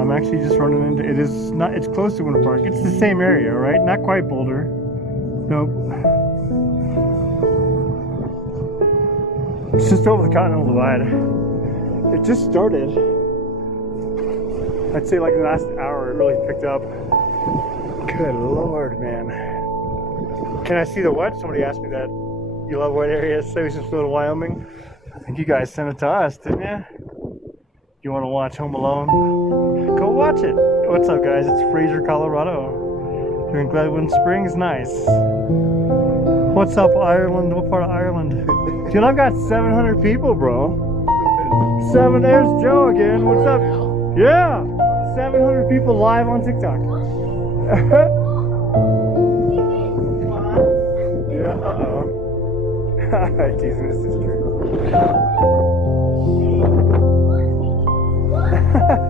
I'm actually just running into, it is not, it's close to Winter Park. It's the same area, right? Not quite Boulder. Nope. It's just over the Continental Divide. It just started. I'd say like the last hour it really picked up. Good Lord, man. Can I see the what? Somebody asked me that. You love wet areas, so we should go to Wyoming. I think you guys sent it to us, didn't you? You want to watch Home Alone? Go watch it. What's up, guys? It's Fraser, Colorado. Here in Gladwin Springs, nice. What's up, Ireland? What part of Ireland? Dude, I've got 700 people, bro. There's Joe again. What's up? Yeah, 700 people live on TikTok. Yeah, uh-oh. Teasing his sister.